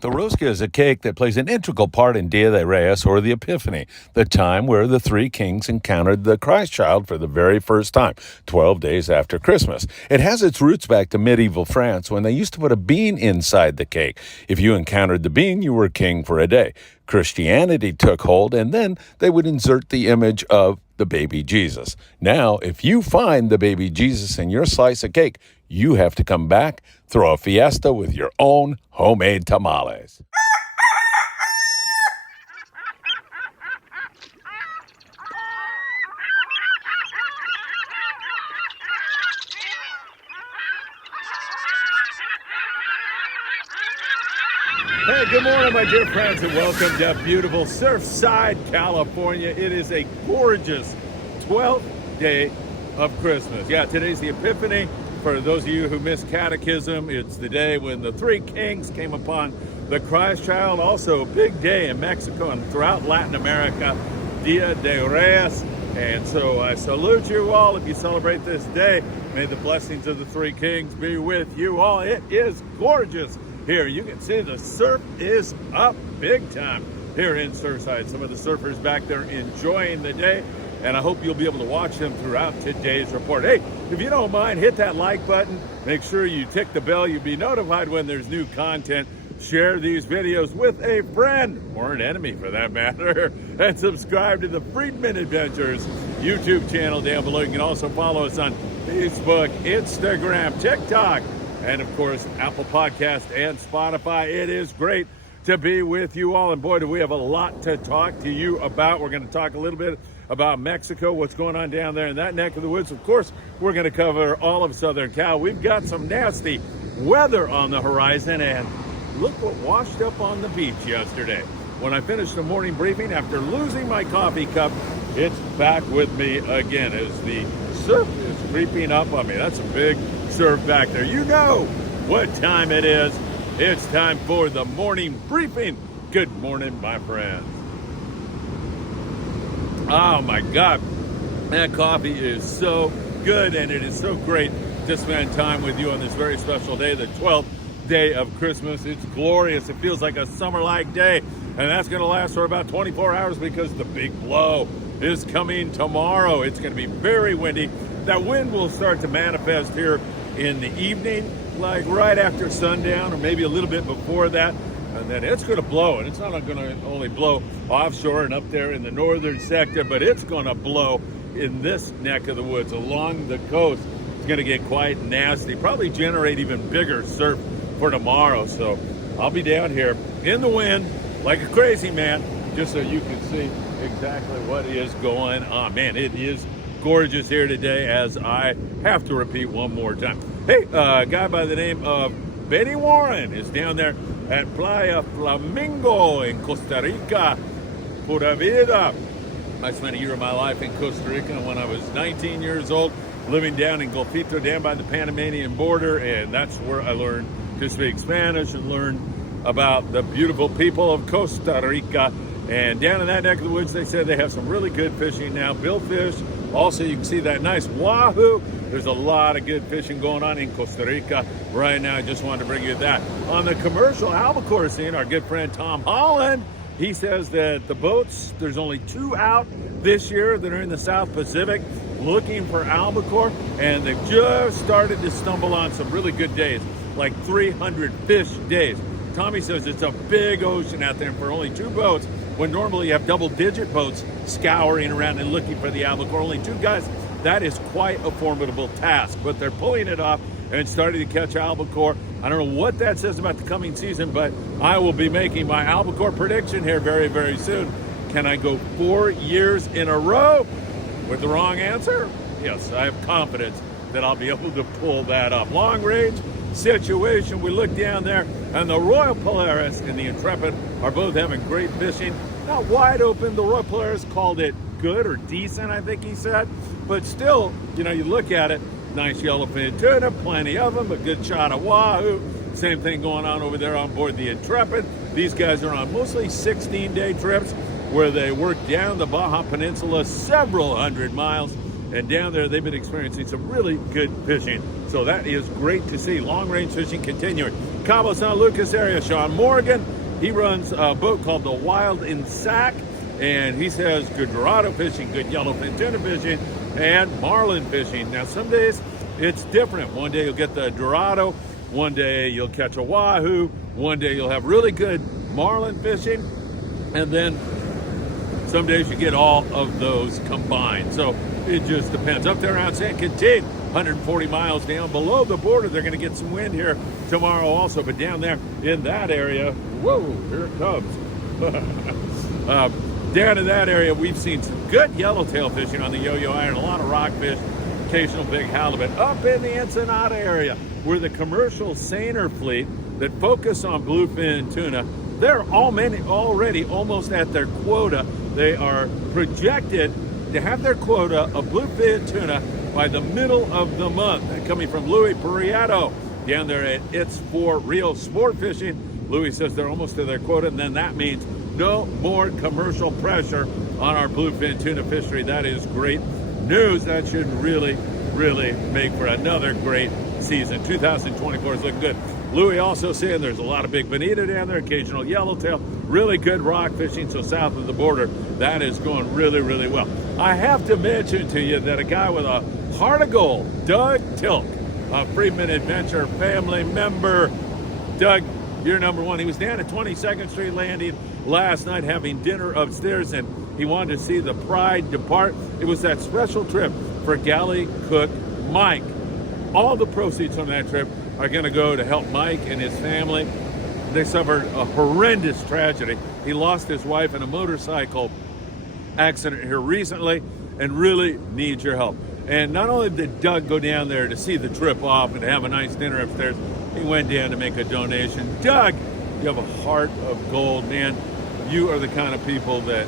The rosca is a cake that plays an integral part in Dia de Reyes, or the Epiphany, the time where the three kings encountered the Christ child for the very first time, 12 days after Christmas. It has its roots back to medieval France when they used to put a bean inside the cake. If you encountered the bean, you were king for a day. Christianity took hold, and then they would insert the image of the baby Jesus. Now, if you find the baby Jesus in your slice of cake, you have to come back, throw a fiesta with your own homemade tamales. Hey, good morning, my dear friends, and welcome to beautiful Surfside, California. It is a gorgeous 12th day of Christmas. Yeah, today's the Epiphany. For those of you who missed catechism, it's the day when the three kings came upon the Christ child. Also a big day in Mexico and throughout Latin America, Dia de Reyes. And so I salute you all if you celebrate this day. May the blessings of the three kings be with you all. It is gorgeous here. You can see the surf is up big time here in Surfside. Some of the surfers back there enjoying the day, and I hope you'll be able to watch them throughout today's report. Hey, if you don't mind, hit that like button. Make sure you tick the bell. You'll be notified when there's new content. Share these videos with a friend, or an enemy for that matter, and subscribe to the Friedman Adventures YouTube channel down below. You can also follow us on Facebook, Instagram, TikTok, and of course, Apple Podcast and Spotify. It is great to be with you all, and boy, do we have a lot to talk to you about. We're going to talk a little bit about Mexico, what's going on down there in that neck of the woods. Of course, we're going to cover all of Southern Cal. We've got some nasty weather on the horizon, and look what washed up on the beach yesterday. When I finished the morning briefing, after losing my coffee cup, it's back with me again as the surf is creeping up on me. That's a big surf back there. You know what time it is. It's time for the morning briefing. Good morning, my friends. Oh my God, that coffee is so good, and it is so great to spend time with you on this very special day, the 12th day of Christmas. It's glorious. It feels like a summer-like day, and that's going to last for about 24 hours because the big blow is coming tomorrow. It's going to be very windy. That wind will start to manifest here in the evening, like right after sundown, or maybe a little bit before that. And then it's going to blow, and it's not going to only blow offshore and up there in the northern sector, but it's going to blow in this neck of the woods along the coast. It's going to get quite nasty, probably generate even bigger surf for tomorrow. So I'll be down here in the wind like a crazy man, just so you can see exactly what is going on. Man, it is gorgeous here today, as I have to repeat one more time. Hey, a guy by the name of Benny Warren is down there at Playa Flamingo in Costa Rica. Pura vida. I spent a year of my life in Costa Rica when I was 19 years old, living down in Golfito, down by the Panamanian border, and that's where I learned to speak Spanish and learn about the beautiful people of Costa Rica. And down in that neck of the woods, they said they have some really good fishing now. Billfish. Also, you can see that nice wahoo. There's a lot of good fishing going on in Costa Rica right now. I just wanted to bring you that. On the commercial albacore scene, our good friend Tom Holland, he says that the boats, there's only 2 out this year that are in the South Pacific looking for albacore, and they've just started to stumble on some really good days, like 300 fish days. Tommy says it's a big ocean out there, and for only 2 boats, when normally you have double-digit boats scouring around and looking for the albacore, only 2 guys, that is quite a formidable task. But they're pulling it off and starting to catch albacore. I don't know what that says about the coming season, but I will be making my albacore prediction here very, very soon. Can I go 4 years in a row with the wrong answer? Yes, I have confidence that I'll be able to pull that off. Long range situation, we look down there, and the Royal Polaris and the Intrepid are both having great fishing. Not wide open. The Royal Polaris called it good or decent, I think he said. But still, you know, you look at it, nice yellowfin tuna, plenty of them, a good shot of wahoo. Same thing going on over there on board the Intrepid. These guys are on mostly 16-day trips where they work down the Baja Peninsula several hundred miles. And down there, they've been experiencing some really good fishing. So that is great to see. Long-range fishing continuing. Cabo San Lucas area, Sean Morgan, he runs a boat called the Wild in Sac, and he says good dorado fishing, good yellowfin tuna fishing, and marlin fishing. Now, some days it's different. One day you'll get the dorado, one day you'll catch a wahoo, one day you'll have really good marlin fishing, and then some days you get all of those combined. So it just depends. Up there around San Quintin, 140 miles down below the border, they're going to get some wind here tomorrow also. But down there in that area, whoa, here it comes. Down in that area, we've seen some good yellowtail fishing on the Yo-Yo Iron, a lot of rockfish, occasional big halibut. Up in the Ensenada area, where the commercial seiner fleet that focus on bluefin tuna, they're already almost at their quota. They are projected to have their quota of bluefin tuna by the middle of the month. And coming from Louis Prieto down there at It's For Real Sport Fishing, Louis says they're almost to their quota, and then that means no more commercial pressure on our bluefin tuna fishery. That is great news. That should really make for another great season. 2024 is looking good. Louis also saying there's a lot of big bonita down there, occasional yellowtail, really good rock fishing. So south of the border, that is going really well. I have to mention to you that a guy with a heart of gold, Doug Tikt, a Friedman Adventure family member. Doug, you're number one. He was down at 22nd Street Landing last night having dinner upstairs, and he wanted to see the Pride depart. It was that special trip for galley cook Mike. All the proceeds from that trip are going to go to help Mike and his family. They suffered a horrendous tragedy. He lost his wife in a motorcycle accident here recently and really needs your help. And not only did Doug go down there to see the trip off and have a nice dinner upstairs, he went down to make a donation. Doug, you have a heart of gold, man. You are the kind of people that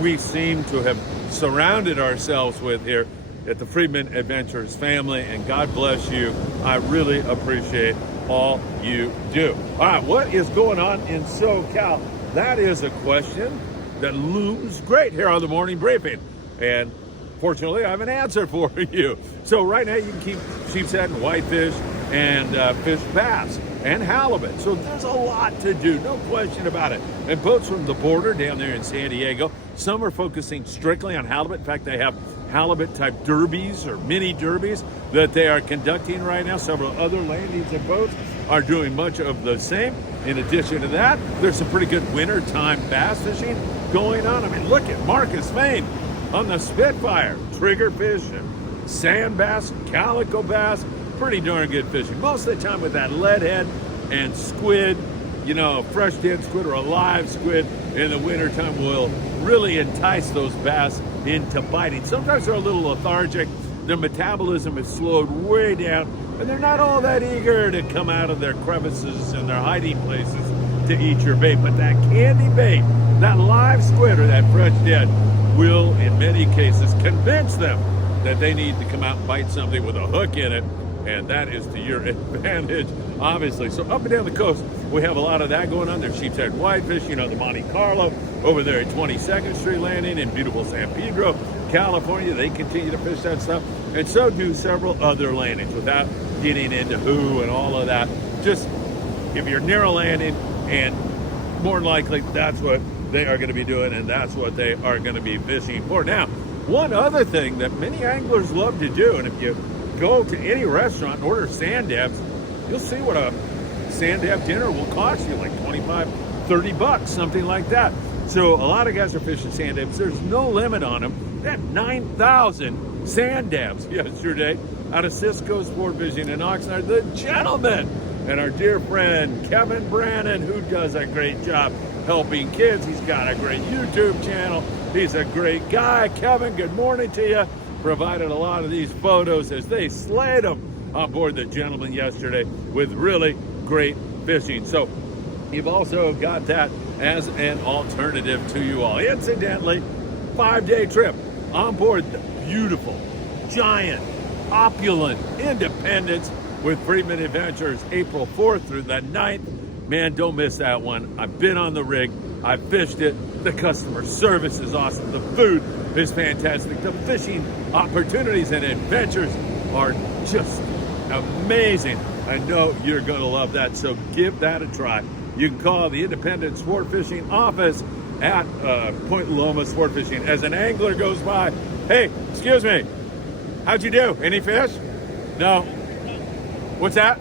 we seem to have surrounded ourselves with here at the Friedman Adventures family, and God bless you. I really appreciate all you do. All right, what is going on in SoCal? That is a question that looms great here on the morning briefing, and fortunately I have an answer for you. So right now you can keep sheepshead and whitefish and fish bass and halibut. So there's a lot to do, no question about it. And boats from the border down there in San Diego, some are focusing strictly on halibut. In fact, they have halibut type derbies or mini derbies that they are conducting right now. Several other landings and boats are doing much of the same. In addition to that, there's some pretty good wintertime bass fishing going on. I mean, look at Marcus Main on the Spitfire, triggerfish and sand bass, calico bass, pretty darn good fishing. Most of the time with that leadhead and squid, you know, a fresh dead squid or a live squid in the wintertime will really entice those bass into biting. Sometimes they're a little lethargic, their metabolism is slowed way down, and they're not all that eager to come out of their crevices and their hiding places to eat your bait. But that candy bait, that live squid or that fresh dead, will in many cases convince them that they need to come out and bite something with a hook in it, and that is to your advantage, obviously. So up and down the coast, we have a lot of that going on. There's sheepshead whitefish, you know, the Monte Carlo over there at 22nd Street Landing in beautiful San Pedro, California. They continue to fish that stuff, and so do several other landings without getting into who and all of that. Just if you're near a landing, and more than likely that's what they are going to be doing, and that's what they are going to be fishing for. Now, one other thing that many anglers love to do, and if you go to any restaurant and order sand dabs, you'll see what a sand dab dinner will cost you, like 25, 30 bucks, something like that. So a lot of guys are fishing sand dabs. There's no limit on them. They had 9,000 sand dabs yesterday out of Cisco Sport Fishing in Oxnard. The gentleman and our dear friend Kevin Brannon, who does a great job helping kids. He's got a great YouTube channel. He's a great guy. Kevin, good morning to you. Provided a lot of these photos as they slayed them on board the Gentleman yesterday with really great fishing. So you've also got that as an alternative to you all. Incidentally, 5-day trip on board the beautiful, giant, opulent Independence with Friedman Adventures, April 4th through the 9th. Man, don't miss that one. I've been on the rig. I fished it. The customer service is awesome. The food is fantastic. The fishing opportunities and adventures are just amazing. I know you're going to love that, so give that a try. You can call the Independent Sport Fishing office at Point Loma Sport Fishing. As an angler goes by, hey, excuse me, how'd you do? Any fish? No. What's that?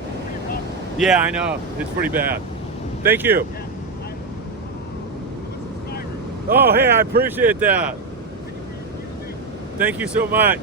Yeah, I know. It's pretty bad. Thank you. Oh, hey, I appreciate that. Thank you so much.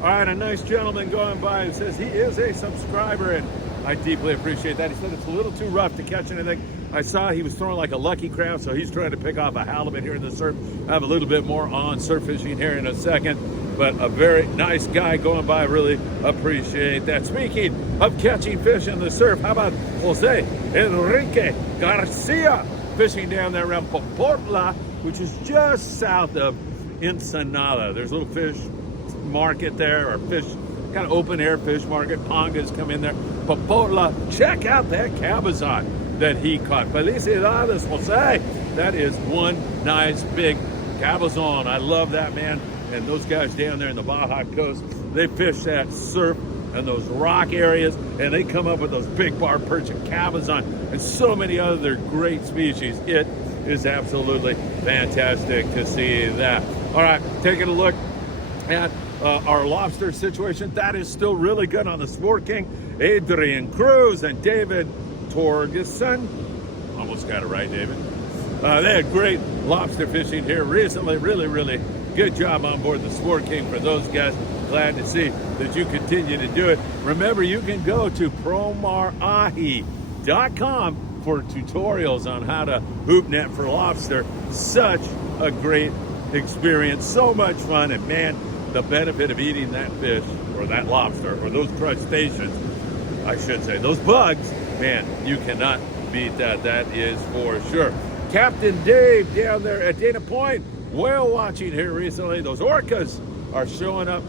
All right, a nice gentleman going by who says he is a subscriber, and I deeply appreciate that. He said it's a little too rough to catch anything. I saw he was throwing like a lucky crab, so he's trying to pick off a halibut here in the surf. I have a little bit more on surf fishing here in a second, but a very nice guy going by. Really appreciate that. Speaking of catching fish in the surf, how about Jose Enrique Garcia fishing down there around Popotla, which is just south of Ensenada. There's a little fish market there, or fish, kind of open air fish market. Pongas come in there. Popotla, check out that cabezon that he caught. Felicidades, Jose. That is one nice big cabezon. I love that, man. And those guys down there in the Baja Coast, they fish that surf and those rock areas, and they come up with those big bar perch and cabezon and so many other great species. It is absolutely fantastic to see that. All right, taking a look at our lobster situation. That is still really good on the Sport King. Adrian Cruz and David Torgeson. Almost got it right, David. They had great lobster fishing here recently. Really, really good job on board the Sport King for those guys. Glad to see that you continue to do it. Remember, you can go to promarahi.com for tutorials on how to hoop net for lobster. Such a great experience, so much fun, and man, the benefit of eating that fish or that lobster or those crustaceans, I should say, those bugs, man, you cannot beat that. That is for sure. Captain Dave down there at Dana Point, whale watching here recently. Those orcas are showing up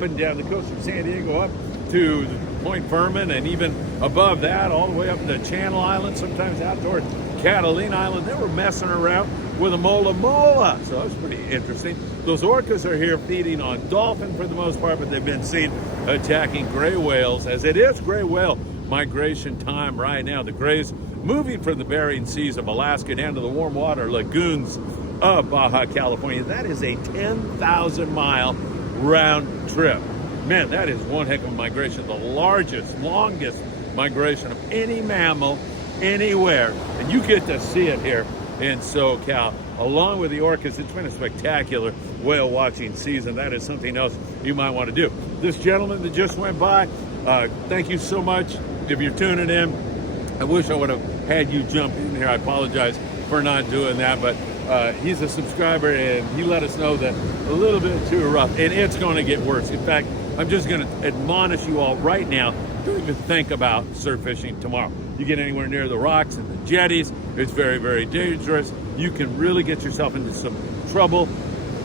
and down the coast from San Diego up to Point Furman, and even above that, all the way up to Channel Island, sometimes out toward Catalina Island. They were messing around with a mola. So that was pretty interesting. Those orcas are here feeding on dolphin for the most part, but they've been seen attacking gray whales, as it is gray whale migration time right now. The grays moving from the Bering Seas of Alaska down to the warm water lagoons of Baja California. That is a 10,000-mile round trip. Man, that is one heck of a migration. The largest, longest migration of any mammal anywhere. And you get to see it here in SoCal. Along with the orcas, it's been a spectacular whale watching season. That is something else you might want to do. This gentleman that just went by, thank you so much. If you're tuning in, I wish I would have had you jump in here. I apologize for not doing that, but he's a subscriber, and he let us know that a little bit too rough, and it's going to get worse. In fact, I'm just going to admonish you all right now, don't even think about surf fishing tomorrow. You get anywhere near the rocks and the jetties, it's very, very dangerous. You can really get yourself into some trouble.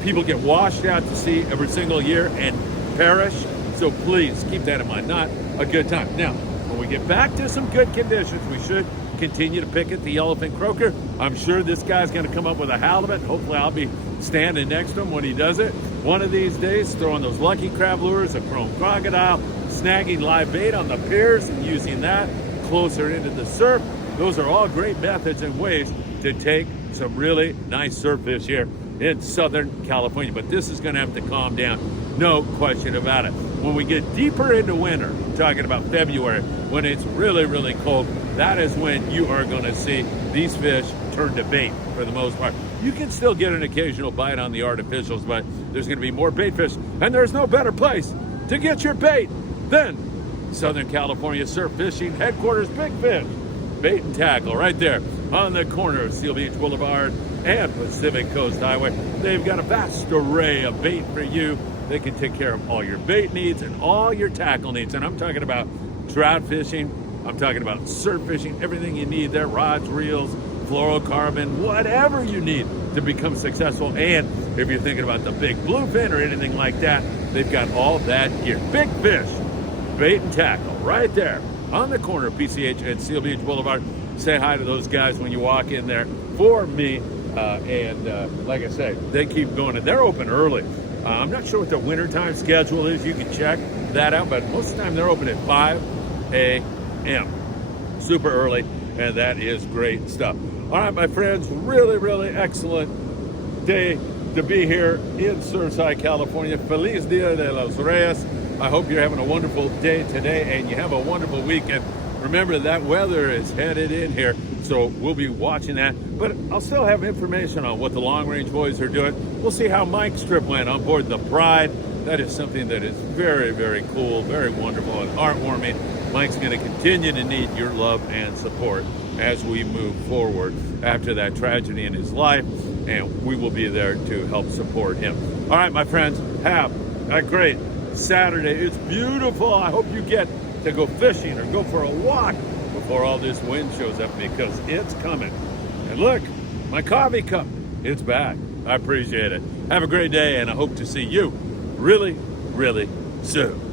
People get washed out to sea every single year and perish, so please keep that in mind. Not a good time. Now, when we get back to some good conditions, we should continue to pick at the yellowfin croaker. I'm sure this guy's going to come up with a halibut. Hopefully I'll be standing next to him when he does it. One of these days, throwing those lucky crab lures, a chrome crocodile, snagging live bait on the piers and using that closer into the surf. Those are all great methods and ways to take some really nice surf fish here in Southern California. But this is going to have to calm down, no question about it. When we get deeper into winter, talking about February, when it's really, really cold, that is when you are going to see these fish turn to bait for the most part. You can still get an occasional bite on the artificials, but there's going to be more bait fish, and there's no better place to get your bait than Southern California Surf Fishing Headquarters Big Fish Bait and Tackle right there on the corner of Seal Beach Boulevard and Pacific Coast Highway. They've got a vast array of bait for you. They can take care of all your bait needs and all your tackle needs, and I'm talking about trout fishing, I'm talking about surf fishing, everything you need there, rods, reels, fluorocarbon, whatever you need to become successful. And if you're thinking about the big bluefin or anything like that, they've got all that gear. Big Fish Bait and Tackle right there on the corner of PCH and Seal Beach Boulevard. Say hi to those guys when you walk in there for me. Like I say, they keep going, and they're open early. I'm not sure what the wintertime schedule is. You can check that out, but most of the time they're open at 5 a.m. a.m. Super early, and that is great stuff. All right, my friends, really, really excellent day to be here in Surfside, California. Feliz Dia de los Reyes. I hope you're having a wonderful day today and you have a wonderful weekend. Remember, that weather is headed in here, so we'll be watching that. But I'll still have information on what the Long Range boys are doing. We'll see how Mike's trip went on board the Pride. That is something that is very, very cool, very wonderful and heartwarming. Mike's going to continue to need your love and support as we move forward after that tragedy in his life, and we will be there to help support him. All right, my friends, have a great Saturday. It's beautiful. I hope you get to go fishing or go for a walk before all this wind shows up, because it's coming. And look, my coffee cup, it's back. I appreciate it. Have a great day, and I hope to see you really, really soon.